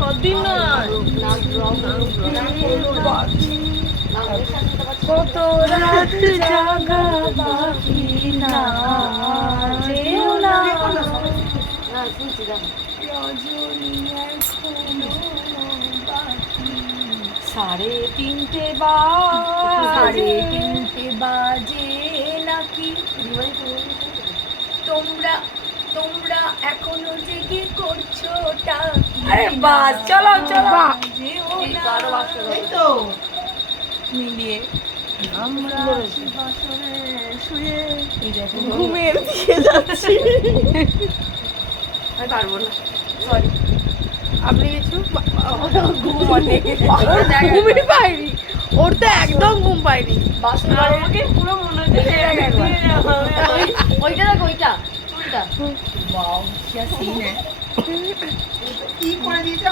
কতদিন নয় কত রাত জাগা বাকি না যেও না রজনী এখনো বাকি। 3:30 বাজে নাকি তোমরা তোমরা এখনো জেগে করছো টাকি। আরে বাস চলো চলো মিলিয়ে আমরা বাসরে শুয়ে ঘুমের দিকে যাচ্ছি। আমি পারবো না, সরি। আপনি কিছু ঘুমই পাইনি, ওর তো একদম ঘুম পাইনি। পুরো মনে হচ্ছে ওইটা দেখো, ওইটা চুলটা কি সিন কি করে দিয়েছে।